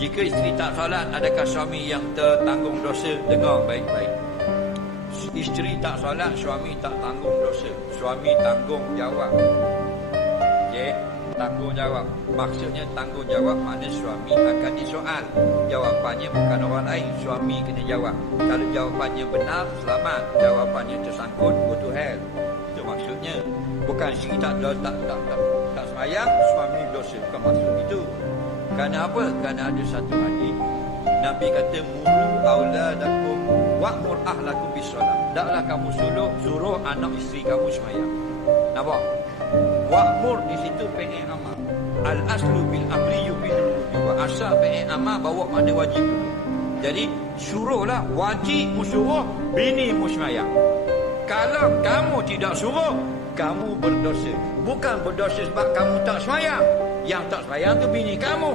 Jika isteri tak solat, adakah suami yang tertanggung dosa? Dengar baik-baik. Isteri tak solat, suami tak tanggung dosa. Suami tanggung jawab. Okey, tanggung jawab. Maksudnya tanggung jawab maknanya suami akan disoal. Jawapannya bukan orang lain, suami kena jawab. Kalau jawapannya benar, selamat. Jawapannya tersangkut, go to hell. Itu maksudnya. Bukan isteri tak sembahyang, suami dosa. Bukan maksud itu. Kerana apa? Kerana ada satu hadis Nabi kata muru auladakum wa'mur ahlakum bisolat. Taklah kamu suruh anak isteri kamu sembahyang. Nampak? Wa'mur di situ pengen amal. Al aslu bil amri yufidu wa asal pengen amal bawa makna wajib dulu. Jadi suruhlah, wajib suruh bini sembahyang. Kalau kamu tidak suruh, kamu berdosa. Bukan berdosa sebab kamu tak sembahyang. Yang tak sembahyang tu bini kamu.